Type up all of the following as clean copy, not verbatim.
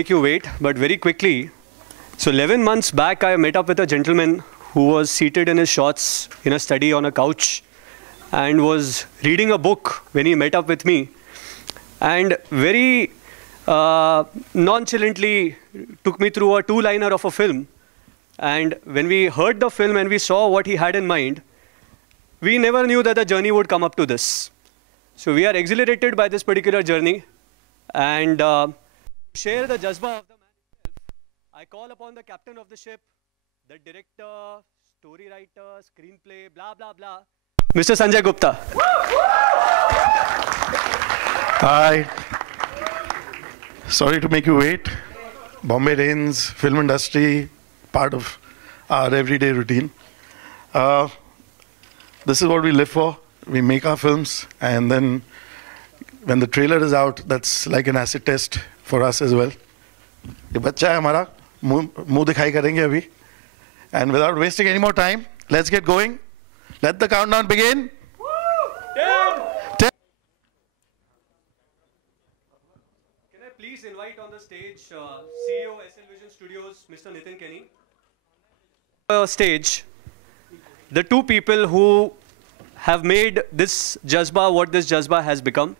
make you wait, but very quickly. So 11 months back, I met up with a gentleman who was seated in his shorts in a study on a couch and was reading a book when he met up with me. And very nonchalantly took me through a two-liner of a film. And when we heard the film and we saw what he had in mind, we never knew that the journey would come up to this. So we are exhilarated by this particular journey. And to share the jazba of the man himself, I call upon the captain of the ship, the director, story writer, screenplay, blah, blah, blah, Mr. Sanjay Gupta. Hi. Sorry to make you wait. Bombay Rains, film industry, part of our everyday routine. This is what we live for. We make our films, and then when the trailer is out, that's like an acid test for us as well. ये बच्चा है हमारा, मुंह दिखाई करेंगे अभी. And without wasting any more time, let's get going. Let the countdown begin. 10. Can I please invite on the stage CEO SL Vision Studios, Mr. Nitin Kenny. Stage, the two people who have made this jazba what this jazba has become.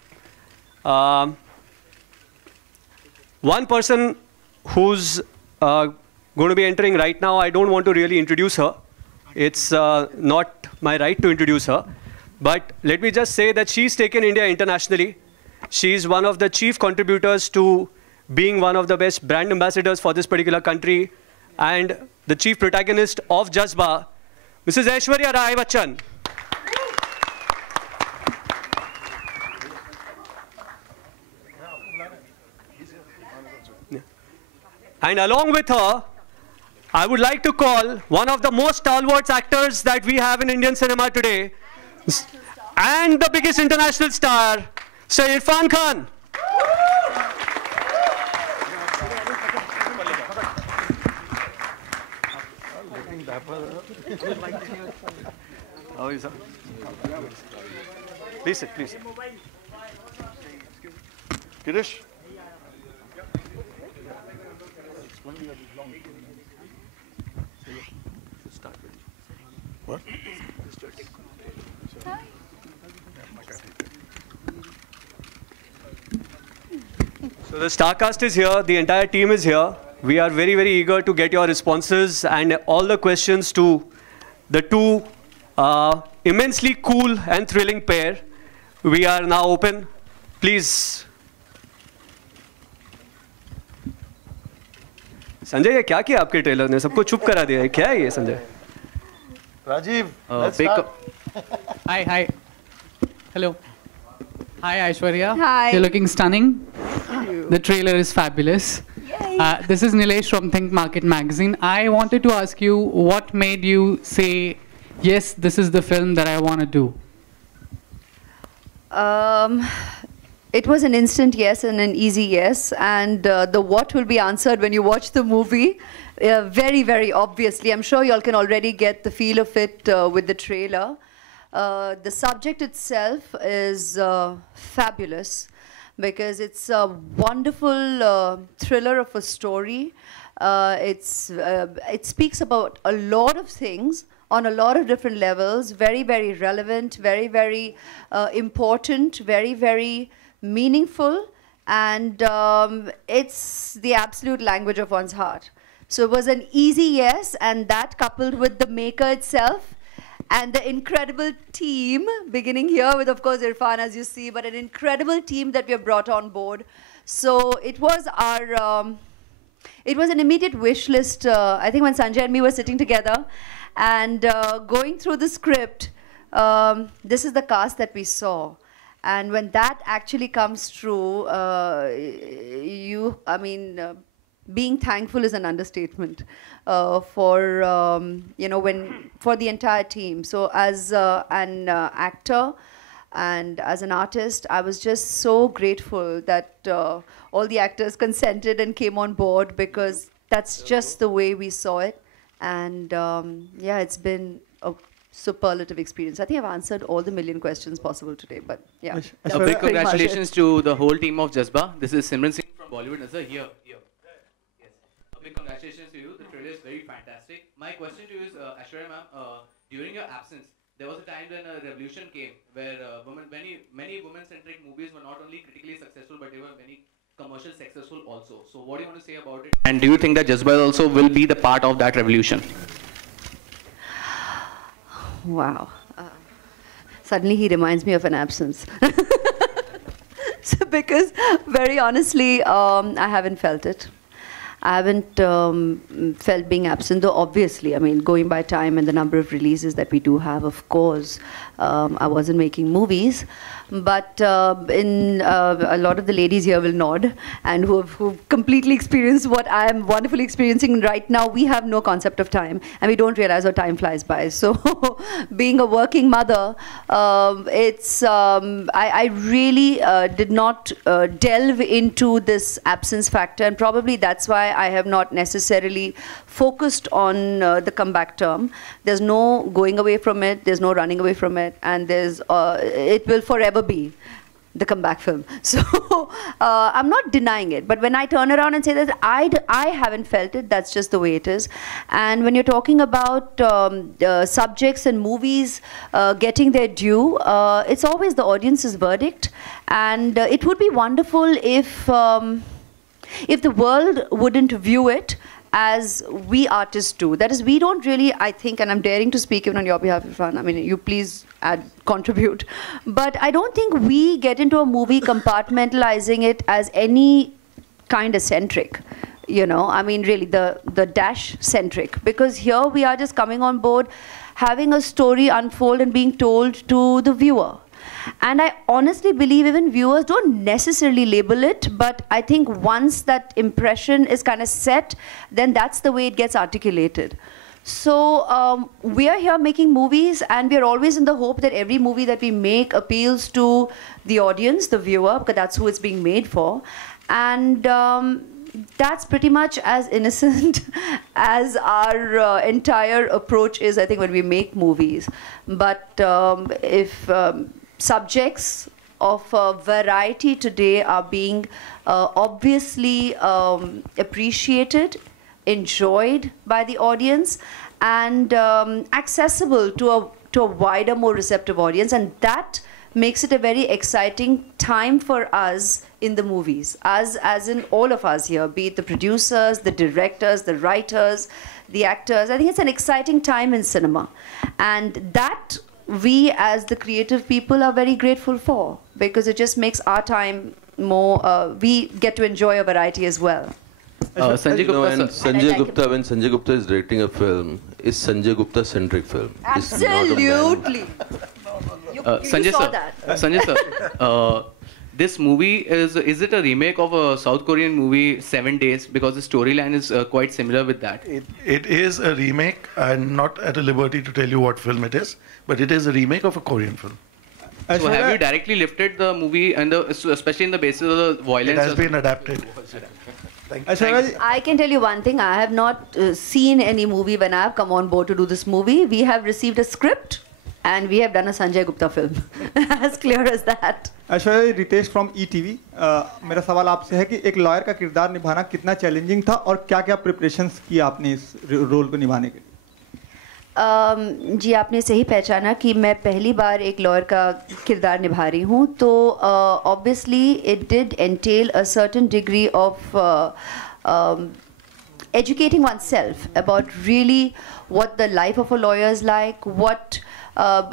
One person who's going to be entering right now, I don't want to really introduce her. It's not my right to introduce her. But let me just say that she's taken India internationally. She's one of the chief contributors to being one of the best brand ambassadors for this particular country, and the chief protagonist of Jazba, Mrs. Aishwarya Rai Bachchan. And along with her, I would like to call one of the most stalwart actors that we have in Indian cinema today, and the biggest international star, Sir Irfan Khan. How are you, sir? Please sit, please sit. Girish? What? So the star cast is here, the entire team is here. We are very, very eager to get your responses and all the questions to the two immensely cool and thrilling pair. We are now open. Please. Sanjay ये क्या किया आपके trailer ने सबको चुप करा दिया है क्या है ये Sanjay Rajiv, let's start. Hi. Hello. Hi, Aishwarya. Hi. You're looking stunning. The trailer is fabulous. This is Nilesh from Think Market Magazine. I wanted to ask you, what made you say, yes, this is the film that I want to do? It was an instant yes and an easy yes, and the what will be answered when you watch the movie, very, very obviously. I'm sure you all can already get the feel of it with the trailer. The subject itself is fabulous because it's a wonderful thriller of a story. It speaks about a lot of things on a lot of different levels, very, very relevant, very, very important, very, very meaningful, and it's the absolute language of one's heart. So it was an easy yes, and that coupled with the maker itself and the incredible team, beginning here with, of course, Irfan, as you see, but an incredible team that we have brought on board. So it was our, it was an immediate wish list. I think when Sanjay and me were sitting together and going through the script, this is the cast that we saw. And when that actually comes true, being thankful is an understatement for for the entire team. So as an actor and as an artist, I was just so grateful that all the actors consented and came on board, because that's just the way we saw it. And yeah, it's been a superlative experience. I think I've answered all the million questions possible today, but yeah. A big congratulations to the whole team of Jazba. This is Simran Singh from Bollywood. Nazar, here. big congratulations to you. The trailer is very fantastic. My question to you is, Aishwarya ma'am, during your absence, there was a time when a revolution came where many women-centric movies were not only critically successful, but they were very commercial successful also. So what do you want to say about it? And do you think that Jazba also will be the part of that revolution? Wow. Suddenly he reminds me of an absence. So because very honestly, I haven't felt it. I haven't felt being absent, though obviously, I mean, going by time and the number of releases that we do have, of course, I wasn't making movies. But a lot of the ladies here will nod, and who've completely experienced what I am wonderfully experiencing right now. We have no concept of time, and we don't realize how time flies by. So being a working mother, I really did not delve into this absence factor, and probably that's why I have not necessarily focused on the comeback term. There's no going away from it, there's no running away from it, and it will forever be the comeback film. So I'm not denying it, but when I turn around and say that I haven't felt it, that's just the way it is. And when you're talking about subjects and movies getting their due, it's always the audience's verdict, and it would be wonderful if the world wouldn't view it as we artists do. That is, we don't really, I think, and I'm daring to speak even on your behalf, Irfan, I mean, you please contribute, but I don't think we get into a movie compartmentalizing it as any kind of centric, you know, I mean, really the dash centric, because here we are just coming on board, having a story unfold and being told to the viewer. And I honestly believe even viewers don't necessarily label it, but I think once that impression is kind of set, then that's the way it gets articulated. So we are here making movies, and we are always in the hope that every movie that we make appeals to the audience, the viewer, because that's who it's being made for. And that's pretty much as innocent as our entire approach is, I think, when we make movies. But if subjects of variety today are being obviously appreciated, enjoyed by the audience, and accessible to a wider, more receptive audience, and that makes it a very exciting time for us in the movies, as in all of us here, be it the producers, the directors, the writers, the actors. I think it's an exciting time in cinema, and that we as the creative people are very grateful for, because it just makes our time more, we get to enjoy a variety as well. Sanjay Gupta, and Sanjay Gupta, when Sanjay Gupta is directing a film, is Sanjay Gupta centric film. Absolutely. Sanjay saw sir, that. Sanjay sir, this movie is it a remake of a South Korean movie 7 Days? Because the storyline is quite similar with that. It is a remake. I'm not at a liberty to tell you what film it is, but it is a remake of a Korean film. So have you directly lifted the movie, and especially in the basis of the violence? It has been adapted. I can tell you one thing, I have not seen any movie when I have come on board to do this movie. We have received a script and we have done a Sanjay Gupta film. As clear as that. Aishwarya, Ritesh from ETV, मेरा सवाल आपसे है कि एक lawyer का किरदार निभाना कितना चैलेंजिंग था और क्या-क्या प्रिपरेशंस किया आपने इस रोल को निभाने के लिए? जी, आपने सही पहचाना कि मैं पहली बार एक लॉयर का किरदार निभा रही हूँ, तो obviously it did entail a certain degree of educating oneself about really what the life of a lawyer is like, what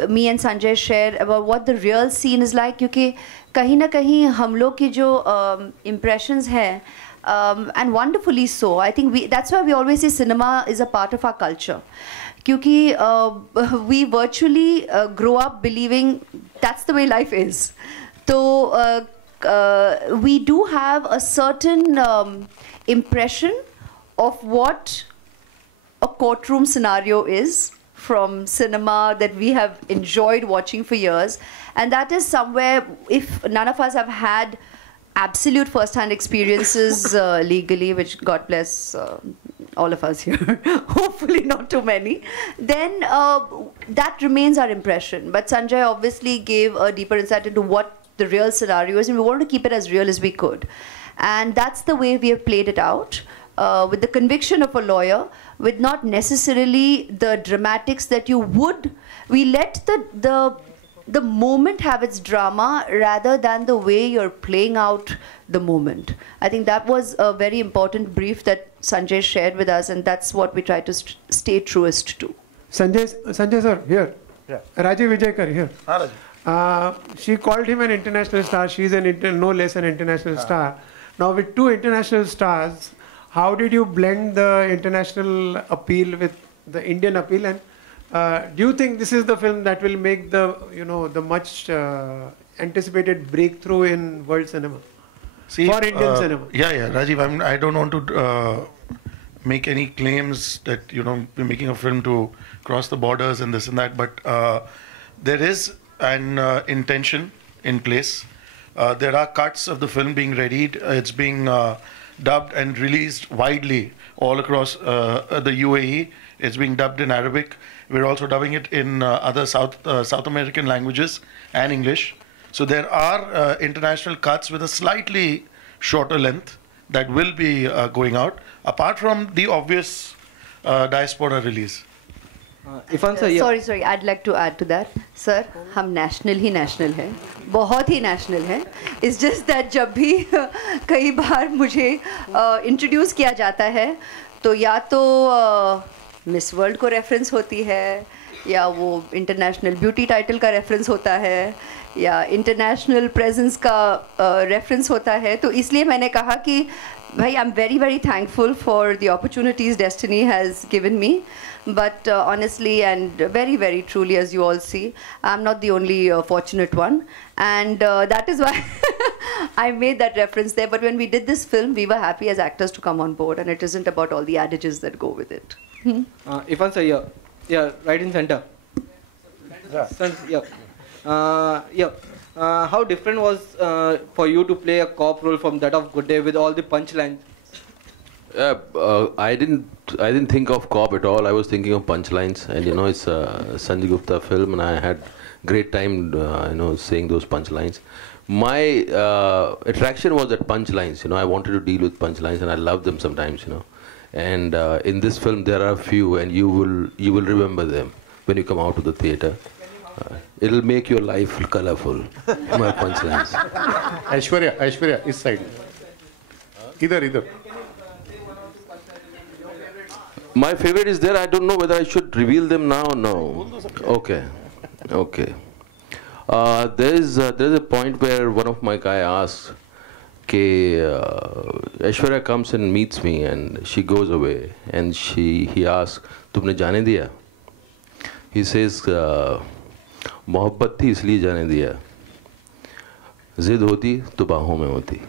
me and Sanjay share about what the real scene is like, क्योंकि कहीं ना कहीं हम लोग की जो impressions हैं, and wonderfully so, I think that's why we always say cinema is a part of our culture. क्योंकि we virtually grow up believing that's the way life is. So we do have a certain impression of what a courtroom scenario is from cinema that we have enjoyed watching for years, and that is somewhere, if none of us have had absolute first-hand experiences legally, which God bless all of us here, hopefully not too many, then that remains our impression. But Sanjay obviously gave a deeper insight into what the real scenario is, and we wanted to keep it as real as we could. And that's the way we have played it out. with the conviction of a lawyer, with not necessarily the dramatics that you would. We let the moment have its drama rather than the way you're playing out the moment. I think that was a very important brief that Sanjay shared with us, and that's what we try to stay truest to. Sanjay sir, here. Yeah. Rajiv Vijayakar, here. She called him an international star. She's no less an international star. Now with two international stars, how did you blend the international appeal with the Indian appeal? And do you think this is the film that will make the much anticipated breakthrough in world cinema? See, for Indian cinema? Yeah, Rajiv, I don't want to make any claims that, we're making a film to cross the borders and this and that, but there is an intention in place. There are cuts of the film being readied. It's being dubbed and released widely all across the UAE. It's being dubbed in Arabic. We're also dubbing it in other South American languages and English. So there are international cuts with a slightly shorter length that will be going out, apart from the obvious diaspora release. Sorry, I'd like to add to that. Sir, हम national हैं, बहुत ही national हैं. It's just that जब भी कई बार मुझे introduce किया जाता है, तो या तो Miss World को reference होती है, या वो international beauty title का reference होता है, या international presence का reference होता है. तो इसलिए मैंने कहा कि भाई, I'm very, very thankful for the opportunities destiny has given me. But honestly and very, very truly, as you all see, I'm not the only fortunate one. And that is why I made that reference there. But when we did this film, we were happy as actors to come on board. And it isn't about all the adages that go with it. Irfan sir, yeah, right in center. How different was for you to play a cop role from that of Good Day with all the punchlines? I didn't think of cop at all. I was thinking of punchlines, and it's a Sanjay Gupta film, and I had great time, saying those punchlines. My attraction was at punchlines. I wanted to deal with punchlines, and I love them sometimes. And in this film, there are a few, and you will remember them when you come out to the theater. It'll make your life colorful. My punchlines. Aishwarya, this side. Either. My favorite is there. I don't know whether I should reveal them now or no. Okay. There's a point where one of my guy asks, Aishwarya comes and meets me and she goes away, and he asks, "Tumne जाने दिया?" He says, "मोहब्बत थी इसलिए जाने दिया. जिद होती तो बाहों में होती."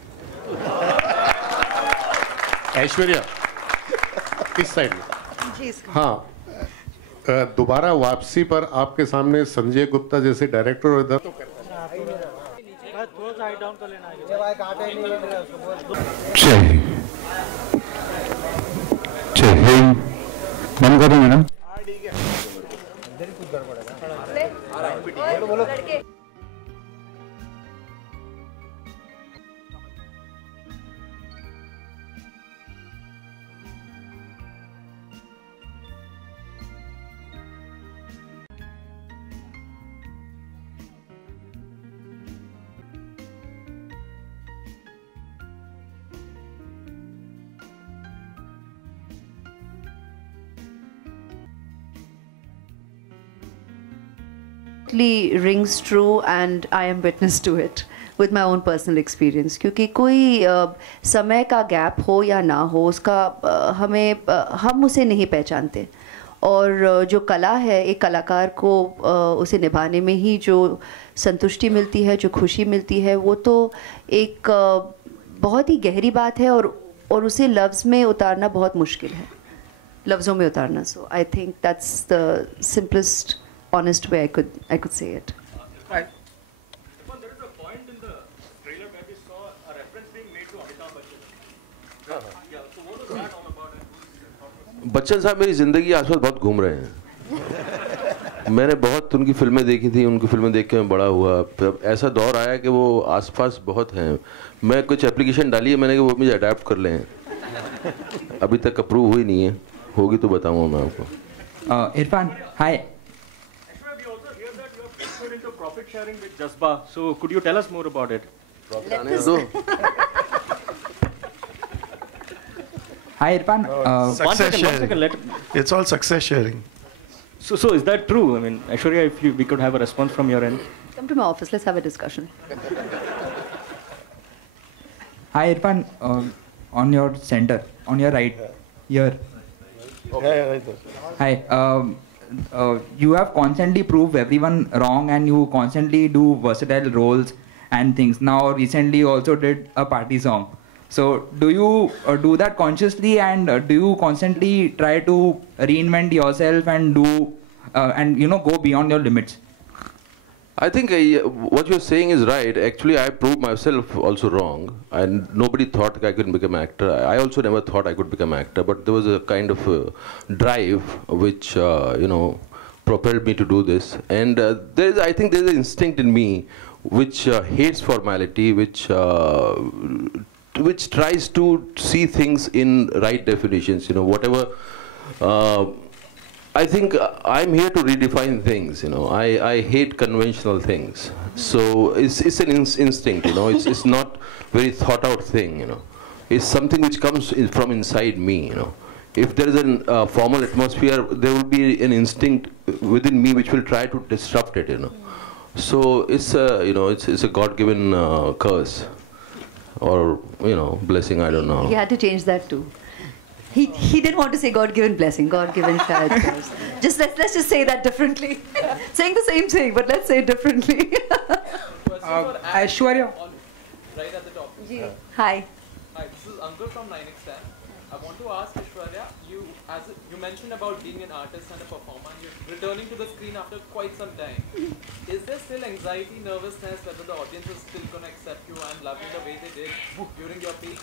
ऐश्वर्या, इस साइड में. हाँ, दोबारा वापसी पर आपके सामने संजय गुप्ता जैसे डायरेक्टर और इधर मन करो madam. Rings true, and I am witness to it with my own personal experience. क्योंकि कोई समय का गैप हो या ना हो, उसका हम उसे नहीं पहचानते. और जो कला है, एक कलाकार को उसे निभाने में ही जो संतुष्टि मिलती है, जो खुशी मिलती है, वो तो एक बहुत ही गहरी बात है, और उसे लफ्ज़ में उतारना बहुत मुश्किल है, लफ्ज़ों में उतारना. So I think that's the simplest, honest way I could say it. Right. There is a point in the trailer where we saw a reference being made to Amitabh Bachchan. Yeah, so what was that all about? Bachchan साहब मेरी ज़िंदगी आसपास बहुत घूम रहे हैं. मैंने बहुत उनकी फिल्में देखी थी, उनकी फिल्में देख के मैं बड़ा हुआ. अब ऐसा दौर आया कि वो आसपास बहुत हैं. मैं कुछ एप्लीकेशन डाली है मैंने कि वो मुझे अडैप्ट कर लें. अभी तक अप्रूव हुई नहीं है, होगी तो बताऊंगा मैं आपको. Irfan, hi. Ashwara, we also hear that you have entered into profit sharing with Jazba. So could you tell us more about it? Hi Irfan. Success sharing. It's all success sharing. So is that true? I mean, Aishwarya, if we could have a response from your end. Come to my office. Let's have a discussion. Hi Irfan, on your center, on your right, here. Right there. Hi. You have constantly proved everyone wrong, and you constantly do versatile roles and things. Now, recently, you also did a party song. So, do you do that consciously, and do you constantly try to reinvent yourself and do and go beyond your limits? I think what you're saying is right. Actually, I proved myself also wrong, and nobody thought I could become an actor. I also never thought I could become an actor, but there was a kind of drive which propelled me to do this. And I think there's an instinct in me which hates formality, which tries to see things in right definitions. Whatever. I think I'm here to redefine things. I hate conventional things. So it's an instinct. It's not very thought out thing. It's something which comes from inside me. If there is a formal atmosphere, there will be an instinct within me which will try to disrupt it. So it's a God-given curse, or blessing. I don't know. He had to change that too. He didn't want to say God-given blessing, God-given shayad curse. Let's just say that differently. Saying the same thing, but let's say it differently. Aishwarya. Right at the top. Hi. Hi, this is Ankur from 9XN. I want to ask Aishwarya, you mentioned about being an artist and a performer, and you're returning to the screen after quite some time. Is there still anxiety, nervousness, whether the audience is still going to accept you and love you the way they did during your peak?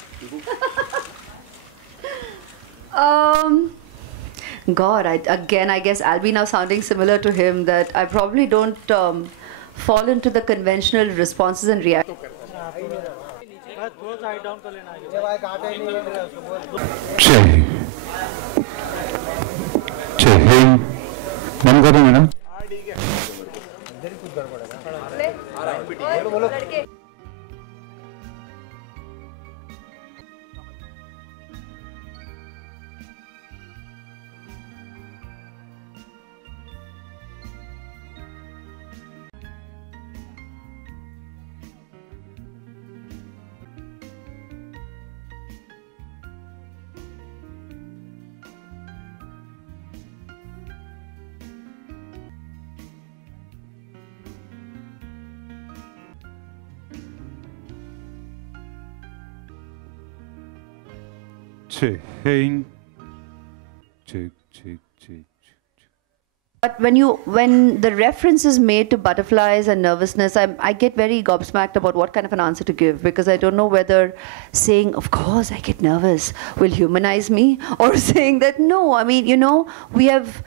God, I guess I'll be now sounding similar to him, that I probably don't fall into the conventional responses and reactions. मन करो madam. But when the reference is made to butterflies and nervousness, I get very gobsmacked about what kind of an answer to give, because I don't know whether saying, of course I get nervous, will humanize me, or saying that, no, I mean, we have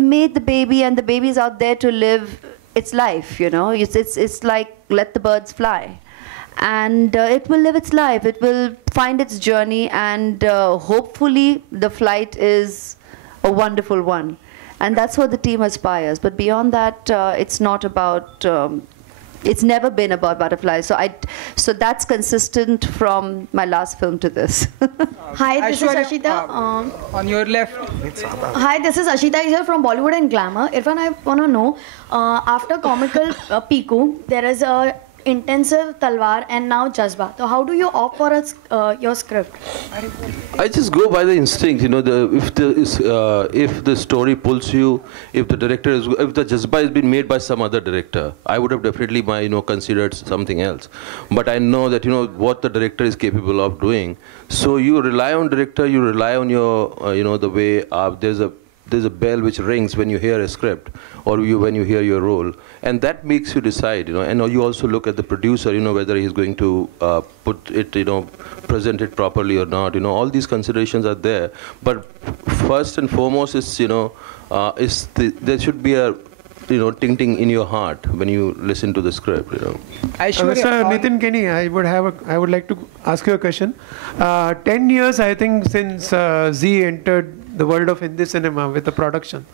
made the baby, and the baby is out there to live its life, It's like let the birds fly. And it will live its life, it will find its journey, and hopefully the flight is a wonderful one. And that's what the team aspires. But beyond that, it's not about, it's never been about butterflies. So that's consistent from my last film to this. Hi, this is Ashita. On your left. Hi, this is Ashita here from Bollywood and Glamour. Irfan, I want to know, after comical Piku, there is a intensive Talwar and now Jazba. So how do you opt for your script? I just go by the instinct, if the story pulls you, if the Jazba has been made by some other director, I would have definitely considered something else. But I know that what the director is capable of doing. So you rely on director, you rely on your the way there's a bell which rings when you hear a script, or when you hear your role, and that makes you decide, and you also look at the producer, whether he's going to put it, present it properly or not, all these considerations are there. But first and foremost is, there should be ting in your heart when you listen to the script. Mr. Nitin Kenny, I would like to ask you a question. 10 years, I think, since Z entered the world of Hindi cinema with the production,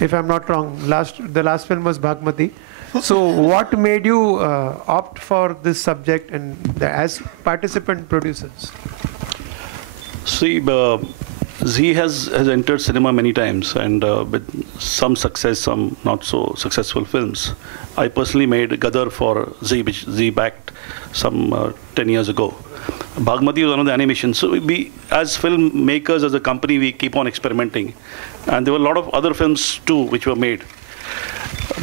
if I'm not wrong. The last film was Bhagmati. So what made you opt for this subject and as participant producers? See, Z has entered cinema many times, and with some success, some not so successful films. I personally made Gadar for Z, which Z backed some 10 years ago. Bhagmati was one of the animations. So we, as filmmakers, as a company, we keep on experimenting. And there were a lot of other films too, which were made.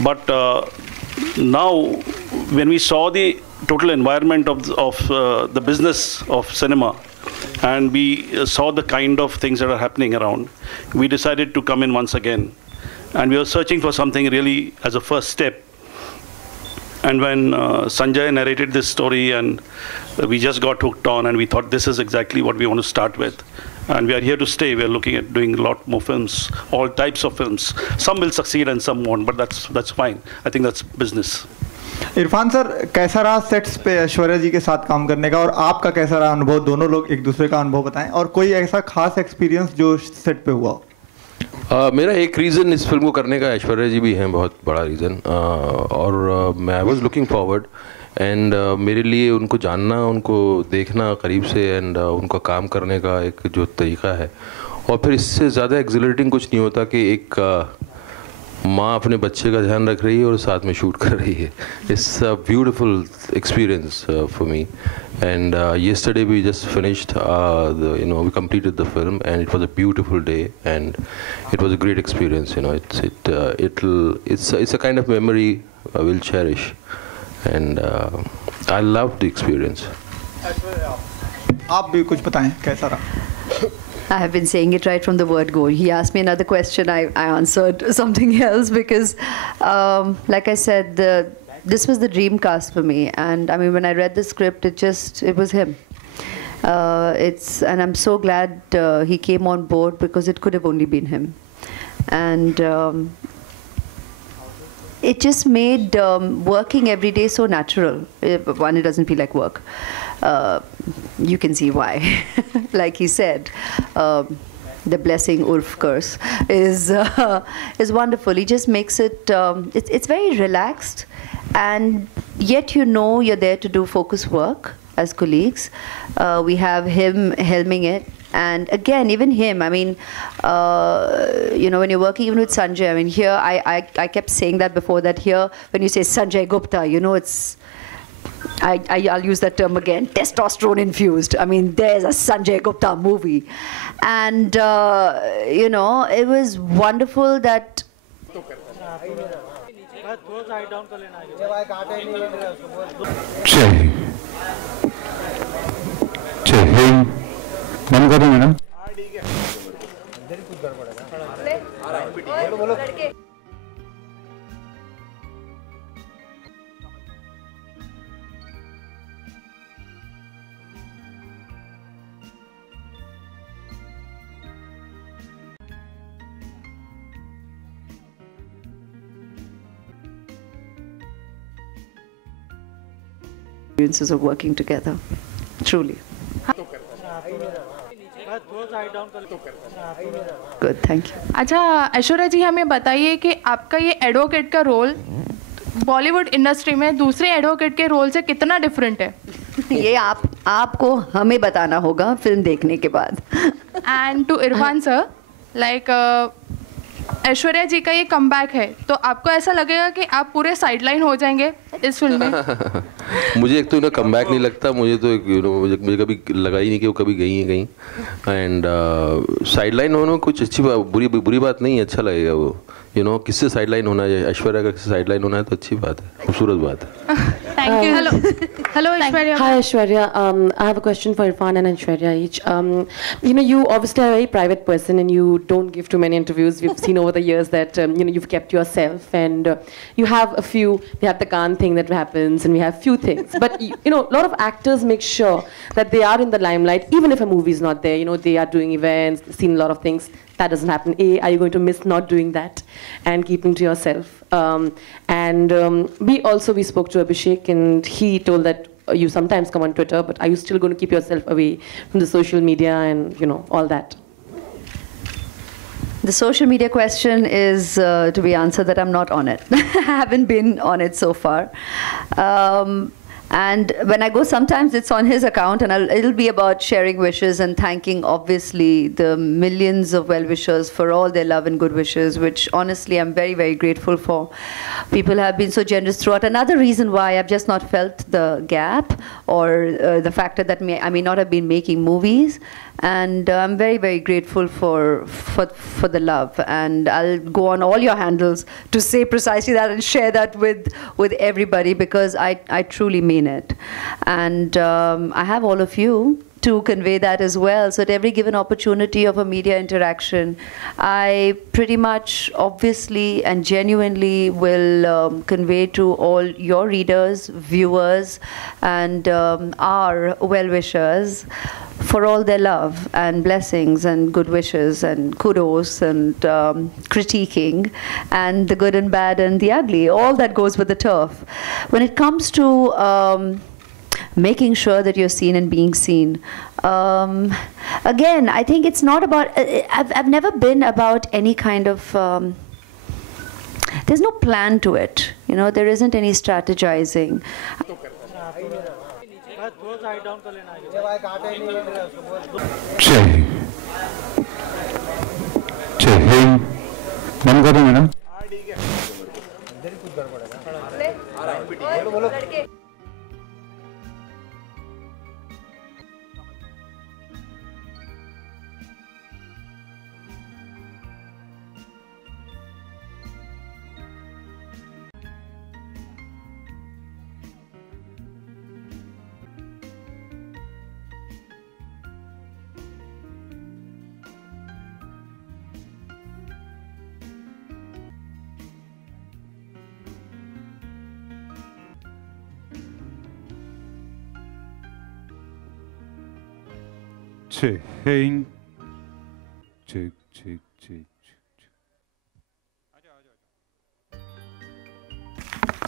But now, when we saw the total environment of the business of cinema, and we saw the kind of things that are happening around, we decided to come in once again. And we were searching for something really as a first step. And when Sanjay narrated this story, and we just got hooked on, and we thought this is exactly what we want to start with. And we are here to stay. We are looking at doing a lot more films, all types of films. Some will succeed and some won't, but that's fine. I think that's business. Irfan sir, कैसा रहा sets पे ऐश्वर्या जी के साथ काम करने का, और आपका कैसा रहा अनुभव? दोनों लोग एक दूसरे का अनुभव बताएं, और कोई ऐसा खास एक्सपीरियंस जो सेट पे हुआ? मेरा एक रीज़न इस फिल्म को करने का ऐश्वर्या जी भी हैं, बहुत बड़ा रीज़न, और मैं I was looking forward, and मेरे लिए उनको जानना, उनको देखना करीब से, एंड उनका काम करने का एक जो तरीका है, और फिर इससे ज़्यादा एक्सिलरेटिंग कुछ नहीं होता कि एक माँ अपने बच्चे का ध्यान रख रही है और साथ में शूट कर रही है. It's a beautiful experience for me. And yesterday we just finished, we completed the film, and it was a beautiful day, and it was a great experience. It's a kind of memory I will cherish, and I loved the experience. आप भी कुछ बताएं, कैसा रहा? I have been saying it right from the word go. He asked me another question, I answered something else because, like I said, this was the dream cast for me. And I mean, when I read the script, it was him. And I'm so glad he came on board because it could have only been him. And it just made working every day so natural. One, it doesn't feel like work. You can see why. Like he said, the blessing Urf curse is wonderful. He just makes it, it's very relaxed, and yet you're there to do focus work as colleagues. We have him helming it. And again, even him, I mean, when you're working even with Sanjay, I mean, here, I kept saying that before, that here, when you say Sanjay Gupta, it's, I'll use that term again, testosterone infused. I mean, there's a Sanjay Gupta movie. And, it was wonderful that... बंद करो madam. Experiences of working together, truly. Good, thank you. अच्छा ऐश्वर्या जी, हमें बताइए कि आपका ये advocate का role Bollywood industry में दूसरे एडवोकेट के रोल से कितना डिफरेंट है? ये आपको हमें बताना होगा फिल्म देखने के बाद. And to Irrfan sir, like Aishwarya ji का ये कमबैक है, तो आपको ऐसा लगेगा कि आप पूरे साइडलाइन हो जाएंगे इस फिल्म में? मुझे एक तो इन्हें कमबैक नहीं लगता, मुझे तो मुझे कभी लगा ही नहीं कि वो कभी गई हैं कहीं. एंड साइडलाइन होना कुछ अच्छी बात, बुरी बात नहीं है, अच्छा लगेगा वो. किससे साइडलाइन होना है, ऐश्वर्या का किससे साइडलाइन होना है तो अच्छी बात है, खूबसूरत बात है. Thank you. Hello, Aishwarya. Hi, Aishwarya. I have a question for Irfan and Aishwarya each. You obviously are a very private person and you don't give too many interviews. We've seen over the years that, you've kept yourself, and you have we have the Khan thing that happens, and we have few things. But, a lot of actors make sure that they are in the limelight, even if a movie is not there. They are doing events, seen a lot of things. that doesn't happen? A, are you going to miss not doing that and keeping to yourself? B, also we spoke to Abhishek and he told that you sometimes come on Twitter, but are you still going to keep yourself away from the social media and, you know, all that? The social media question is to be answered that I'm not on it. I haven't been on it so far. And when I go, sometimes it's on his account, and it'll be about sharing wishes and thanking, obviously, the millions of well-wishers for all their love and good wishes, which honestly I'm very, very grateful for. People have been so generous throughout. Another reason why I've just not felt the gap or the factor that I may not have been making movies. And I'm very, very grateful for the love. And I'll go on all your handles to say precisely that and share that with everybody, because I truly mean it. And I have all of you to convey that as well. So at every given opportunity of a media interaction, I pretty much obviously and genuinely will convey to all your readers, viewers, and our well-wishers for all their love and blessings and good wishes and kudos and critiquing and the good and bad and the ugly, all that goes with the turf. When it comes to making sure that you're seen and being seen. Again, I think it's not about, I've never been about any kind of, there's no plan to it. You know, there isn't any strategizing. Madam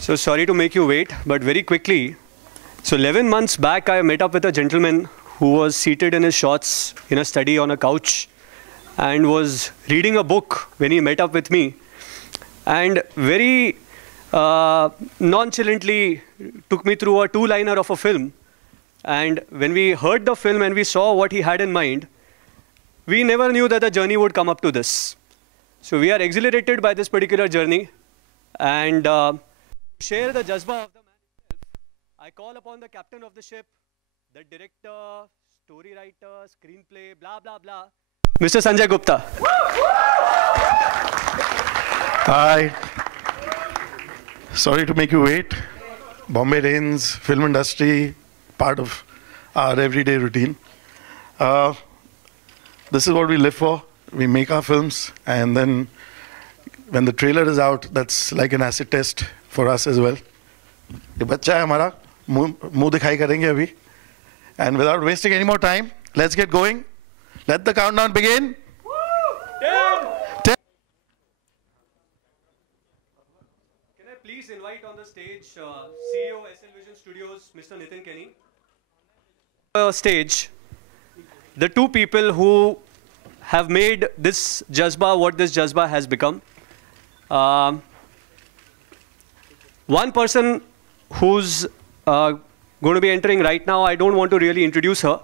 So sorry to make you wait, but very quickly. So 11 months back, I met up with a gentleman who was seated in his shorts in a study on a couch and was reading a book when he met up with me, and very nonchalantly took me through a two-liner of a film. And when we heard the film and we saw what he had in mind, we never knew that the journey would come up to this. So we are exhilarated by this particular journey, and share the jazba of the man himself. I call upon the captain of the ship, the director, story writer, screenplay, blah, blah, blah, Mr. Sanjay Gupta. Hi. Sorry to make you wait. Bombay rains, film industry, part of our everyday routine. This is what we live for. We make our films, and then when the trailer is out, that's like an acid test for us as well. ये बच्चा है हमारा, मुंह दिखाई करेंगे अभी. And without wasting any more time, let's get going. Let the countdown begin. 10. Can I please invite on the stage CEO SL Vision Studios, Mr. Nitin Kenny. Stage, the two people who have made this jazba what this jazba has become. One person who's going to be entering right now, I don't want to really introduce her.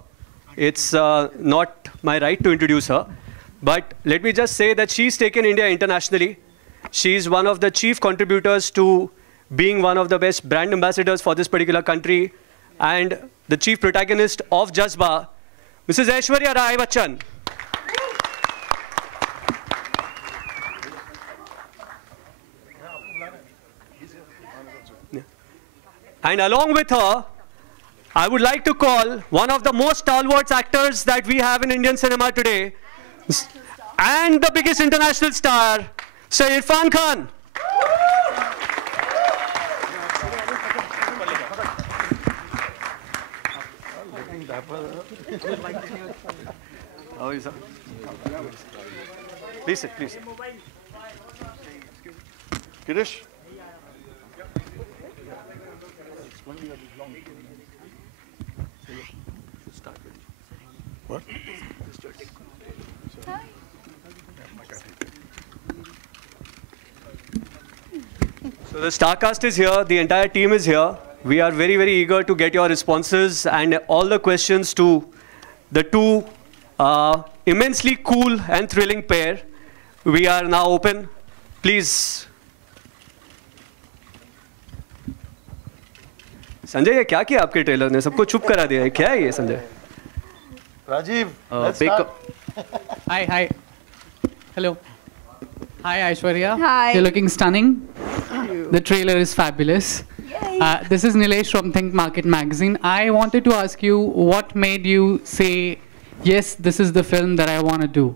It's not my right to introduce her. But let me just say that she's taken India internationally. She's one of the chief contributors to being one of the best brand ambassadors for this particular country, and the chief protagonist of Jazba, Mrs. Aishwarya Rai Bachchan. And along with her, I would like to call one of the most stalwart actors that we have in Indian cinema today, and the biggest international star, Sir Irfan Khan. How is that? Please sit, please sit. Girish? What? So the Starcast is here, the entire team is here. We are very, very eager to get your responses and all the questions to the two immensely cool and thrilling pair. We are now open. Please. Sanjay ये क्या किया आपके trailer ने सबको चुप करा दिया है क्या है ये Sanjay Rajiv, let's Big start. Hi. Hello. Hi, Aishwarya. Hi. You're looking stunning. The trailer is fabulous. This is Nilesh from Think Market Magazine. I wanted to ask you what made you say, yes, this is the film that I want to do.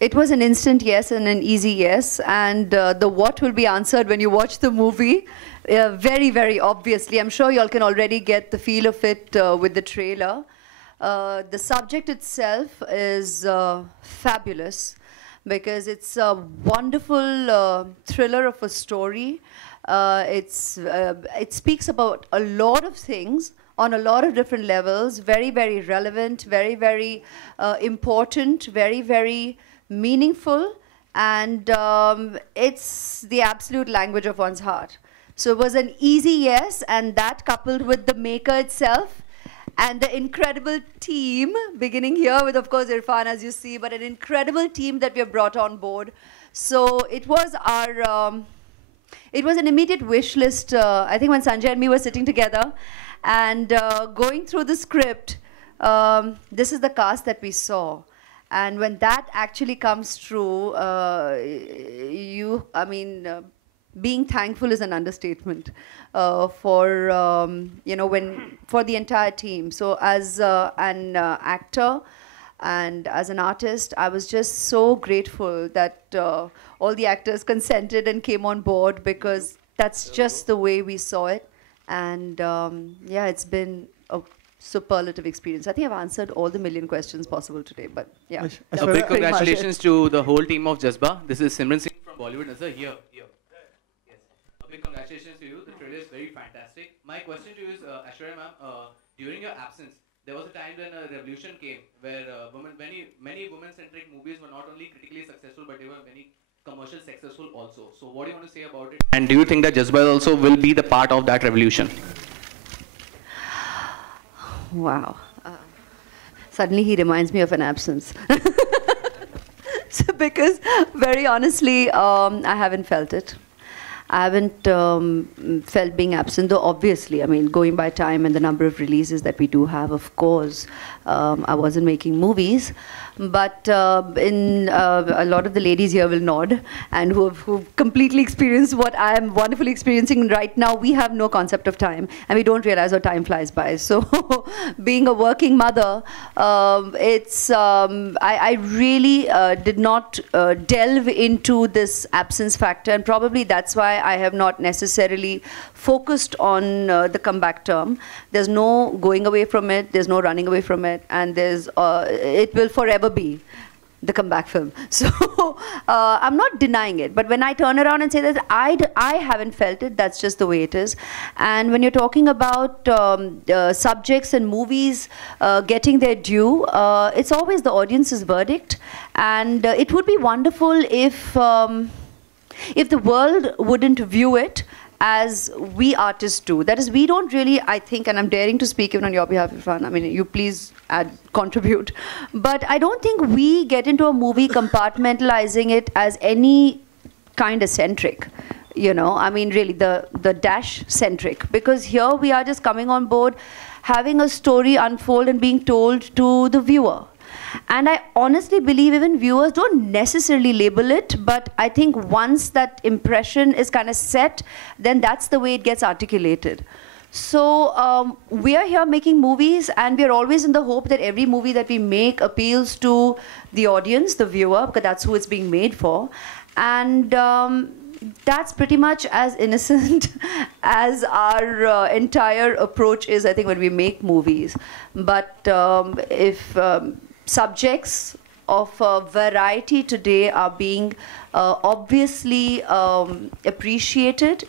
It was an instant yes and an easy yes, and the what will be answered when you watch the movie. Very, very obviously. I'm sure you all can already get the feel of it with the trailer. The subject itself is fabulous because it's a wonderful thriller of a story. It speaks about a lot of things on a lot of different levels, very, very relevant, very, very important, very, very meaningful, and it's the absolute language of one's heart. So it was an easy yes, and that coupled with the maker itself and the incredible team, beginning here with, of course, Irfan, as you see, but an incredible team that we have brought on board. So it was our, it was an immediate wish list. I think when Sanjay and me were sitting together and going through the script, this is the cast that we saw. And when that actually comes true, being thankful is an understatement for for the entire team. So as an actor and as an artist, I was just so grateful that all the actors consented and came on board because that's just the way we saw it. And yeah, it's been a superlative experience. I think I've answered all the million questions possible today, but yeah. A big congratulations to the whole team of Jazba. This is Simran Singh from Bollywood Nazar here. Yes. A big congratulations to you. The trailer is very fantastic. My question to you is, Aishwarya ma'am, during your absence, there was a time when a revolution came where many women-centric movies were not only critically successful, but they were very commercial successful also. So what do you want to say about it? And do you think that Jazba also will be the part of that revolution? Wow. Suddenly he reminds me of an absence. So because very honestly, I haven't felt it. I haven't felt being absent, though obviously, I mean, going by time and the number of releases that we do have, of course, I wasn't making movies. But a lot of the ladies here will nod, and who've completely experienced what I am wonderfully experiencing right now. We have no concept of time, and we don't realize how time flies by. So being a working mother, I really did not delve into this absence factor, and probably that's why I have not necessarily focused on the comeback term. There's no going away from it, there's no running away from it, and it will forever be the comeback film. So I'm not denying it, but when I turn around and say that I haven't felt it, that's just the way it is. And when you're talking about subjects and movies getting their due, it's always the audience's verdict, and it would be wonderful if the world wouldn't view it as we artists do. That is, we don't really, I think, and I'm daring to speak even on your behalf, Irfan, I mean, you please contribute. But I don't think we get into a movie compartmentalizing it as any kind of centric. You know, I mean, really, the dash centric. Because here we are just coming on board, having a story unfold and being told to the viewer. And I honestly believe even viewers don't necessarily label it, but I think once that impression is kind of set, then that's the way it gets articulated. So we are here making movies, and we are always in the hope that every movie that we make appeals to the audience, the viewer, because that's who it's being made for. And that's pretty much as innocent as our entire approach is, I think, when we make movies. But if subjects of variety today are being obviously appreciated,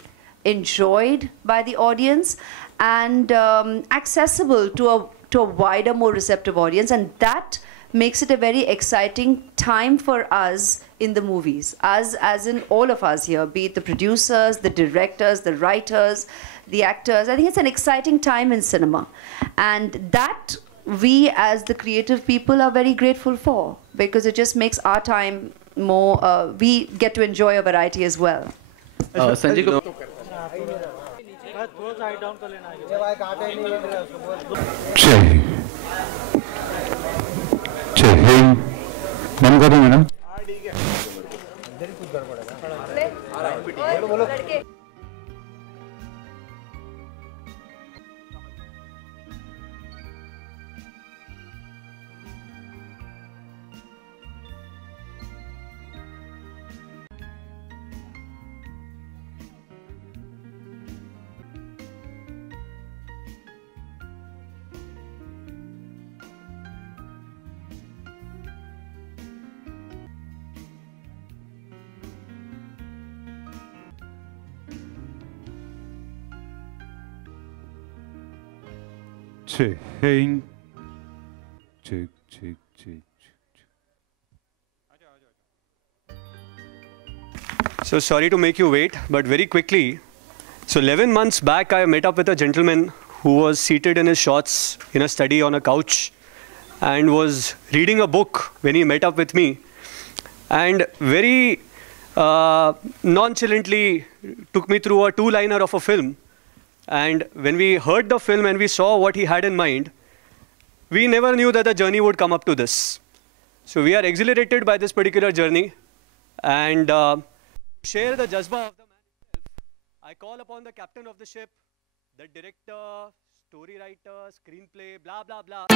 enjoyed by the audience, and accessible to a wider, more receptive audience, and that makes it a very exciting time for us in the movies, as in all of us here, be it the producers, the directors, the writers, the actors. I think it's an exciting time in cinema, and that we as the creative people are very grateful for, because it just makes our time more, we get to enjoy a variety as well. Sanjay Gupta. बंद कर दो madam. Check. So sorry to make you wait, but very quickly. So 11 months back, I met up with a gentleman who was seated in his shorts in a study on a couch and was reading a book when he met up with me, and very nonchalantly took me through a two-liner of a film. And when we heard the film and we saw what he had in mind, we never knew that the journey would come up to this. So we are exhilarated by this particular journey, and share the jazba of the man himself. I call upon the captain of the ship, the director, story writer, screenplay, blah, blah, blah.